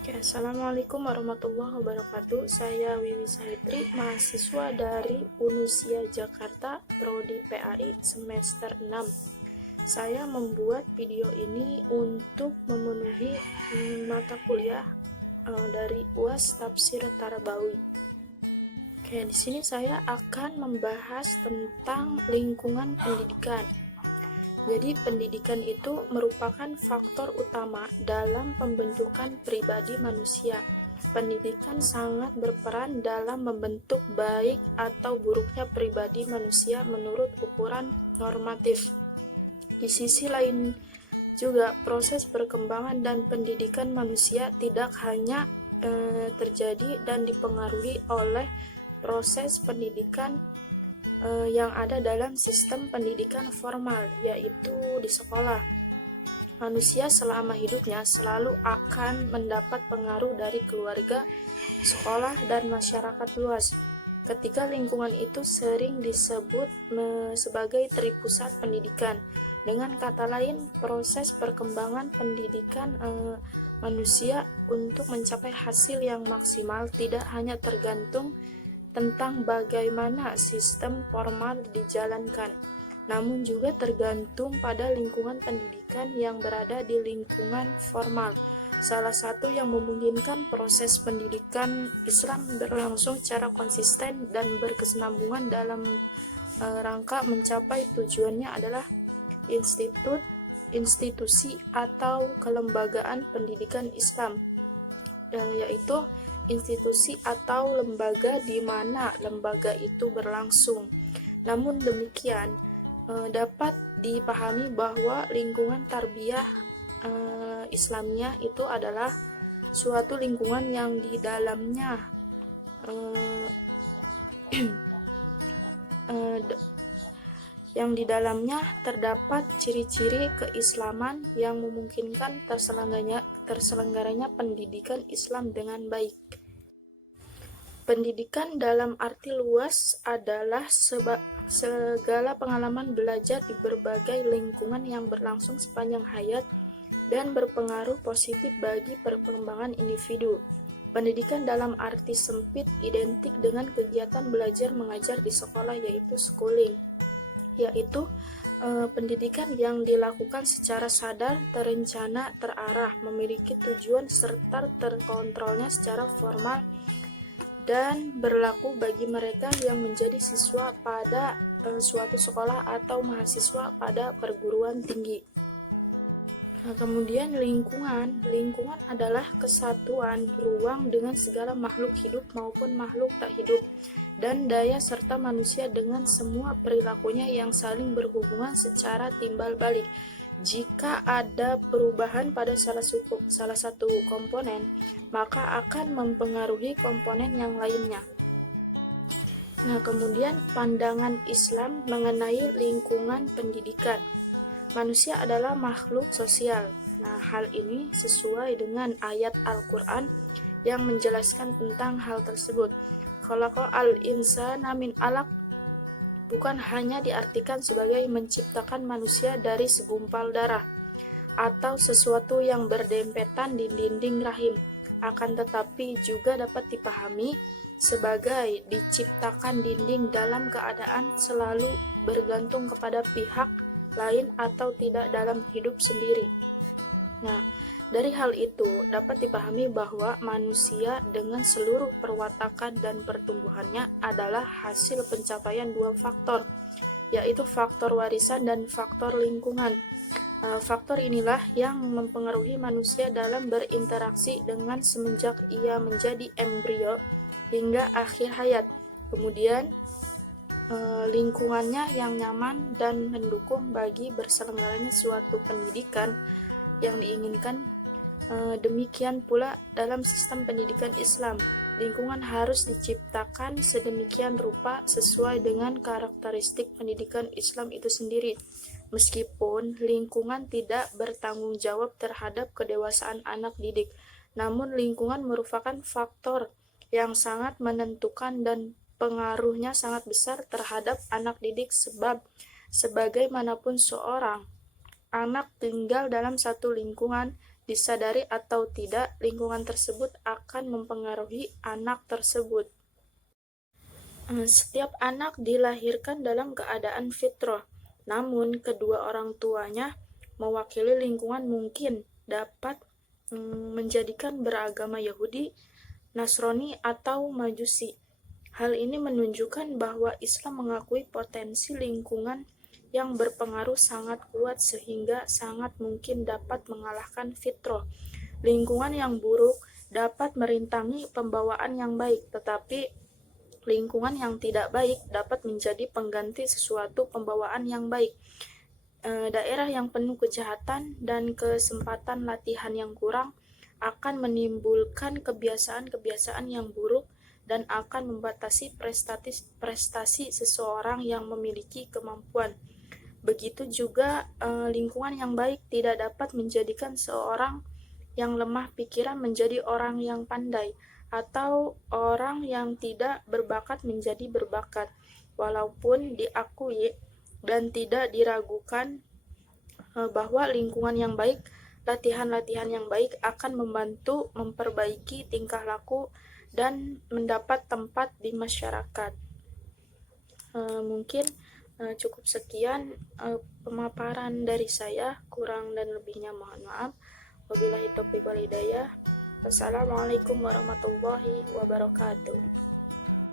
Oke, Assalamualaikum warahmatullahi wabarakatuh. Saya Wiwi Sahitri, mahasiswa dari Unusia Jakarta, Prodi PAI semester 6. Saya membuat video ini untuk memenuhi mata kuliah dari UAS Tafsir Tarabawi. Oke, di sini saya akan membahas tentang lingkungan pendidikan. Jadi pendidikan itu merupakan faktor utama dalam pembentukan pribadi manusia. Pendidikan sangat berperan dalam membentuk baik atau buruknya pribadi manusia menurut ukuran normatif. Di sisi lain juga proses perkembangan dan pendidikan manusia tidak hanya terjadi dan dipengaruhi oleh proses pendidikan yang ada dalam sistem pendidikan formal, yaitu di sekolah. Manusia selama hidupnya selalu akan mendapat pengaruh dari keluarga, sekolah, dan masyarakat luas. Ketika lingkungan itu sering disebut sebagai tripusat pendidikan. Dengan kata lain, proses perkembangan pendidikan manusia untuk mencapai hasil yang maksimal tidak hanya tergantung tentang bagaimana sistem formal dijalankan, namun juga tergantung pada lingkungan pendidikan yang berada di lingkungan formal. Salah satu yang memungkinkan proses pendidikan Islam berlangsung secara konsisten dan berkesinambungan dalam rangka mencapai tujuannya adalah institusi atau kelembagaan pendidikan Islam, yaitu institusi atau lembaga di mana lembaga itu berlangsung. Namun demikian, dapat dipahami bahwa lingkungan tarbiyah Islamnya itu adalah suatu lingkungan yang di dalamnya terdapat ciri-ciri keislaman yang memungkinkan terselenggaranya pendidikan Islam dengan baik. Pendidikan dalam arti luas adalah segala pengalaman belajar di berbagai lingkungan yang berlangsung sepanjang hayat dan berpengaruh positif bagi perkembangan individu. Pendidikan dalam arti sempit identik dengan kegiatan belajar mengajar di sekolah, yaitu schooling, yaitu pendidikan yang dilakukan secara sadar, terencana, terarah, memiliki tujuan serta terkontrolnya secara formal dan berlaku bagi mereka yang menjadi siswa pada suatu sekolah atau mahasiswa pada perguruan tinggi. Nah, kemudian lingkungan adalah kesatuan ruang dengan segala makhluk hidup maupun makhluk tak hidup, dan daya serta manusia dengan semua perilakunya yang saling berhubungan secara timbal balik. Jika ada perubahan pada salah satu komponen, maka akan mempengaruhi komponen yang lainnya. Nah, kemudian pandangan Islam mengenai lingkungan pendidikan. Manusia adalah makhluk sosial. Nah, hal ini sesuai dengan ayat Al-Quran yang menjelaskan tentang hal tersebut. Khalaqal insana min alaq bukan hanya diartikan sebagai menciptakan manusia dari segumpal darah atau sesuatu yang berdempetan di dinding rahim, akan tetapi juga dapat dipahami sebagai diciptakan dinding dalam keadaan selalu bergantung kepada pihak lain atau tidak dalam hidup sendiri. Nah, dari hal itu dapat dipahami bahwa manusia dengan seluruh perwatakan dan pertumbuhannya adalah hasil pencapaian dua faktor, yaitu faktor warisan dan faktor lingkungan. Faktor inilah yang mempengaruhi manusia dalam berinteraksi dengan semenjak ia menjadi embrio hingga akhir hayat. Kemudian lingkungannya yang nyaman dan mendukung bagi berselenggaranya suatu pendidikan yang diinginkan. Demikian pula dalam sistem pendidikan Islam, lingkungan harus diciptakan sedemikian rupa sesuai dengan karakteristik pendidikan Islam itu sendiri. Meskipun lingkungan tidak bertanggung jawab terhadap kedewasaan anak didik, namun lingkungan merupakan faktor yang sangat menentukan dan pengaruhnya sangat besar terhadap anak didik, sebab sebagaimanapun seorang anak tinggal dalam satu lingkungan, disadari atau tidak, lingkungan tersebut akan mempengaruhi anak tersebut. Setiap anak dilahirkan dalam keadaan fitrah, namun kedua orang tuanya mewakili lingkungan mungkin dapat menjadikan beragama Yahudi, Nasrani, atau Majusi. Hal ini menunjukkan bahwa Islam mengakui potensi lingkungan yang berpengaruh sangat kuat sehingga sangat mungkin dapat mengalahkan fitrah. Lingkungan yang buruk dapat merintangi pembawaan yang baik, tetapi lingkungan yang tidak baik dapat menjadi pengganti sesuatu pembawaan yang baik. Daerah yang penuh kejahatan dan kesempatan latihan yang kurang akan menimbulkan kebiasaan-kebiasaan yang buruk dan akan membatasi prestasi seseorang yang memiliki kemampuan. Begitu juga lingkungan yang baik tidak dapat menjadikan seorang yang lemah pikiran menjadi orang yang pandai, atau orang yang tidak berbakat menjadi berbakat, walaupun diakui dan tidak diragukan bahwa lingkungan yang baik, latihan-latihan yang baik akan membantu memperbaiki tingkah laku dan mendapat tempat di masyarakat. Mungkin cukup sekian pemaparan dari saya, kurang dan lebihnya mohon maaf. Wabillahi taufiq wal hidayah. Wassalamualaikum warahmatullahi wabarakatuh.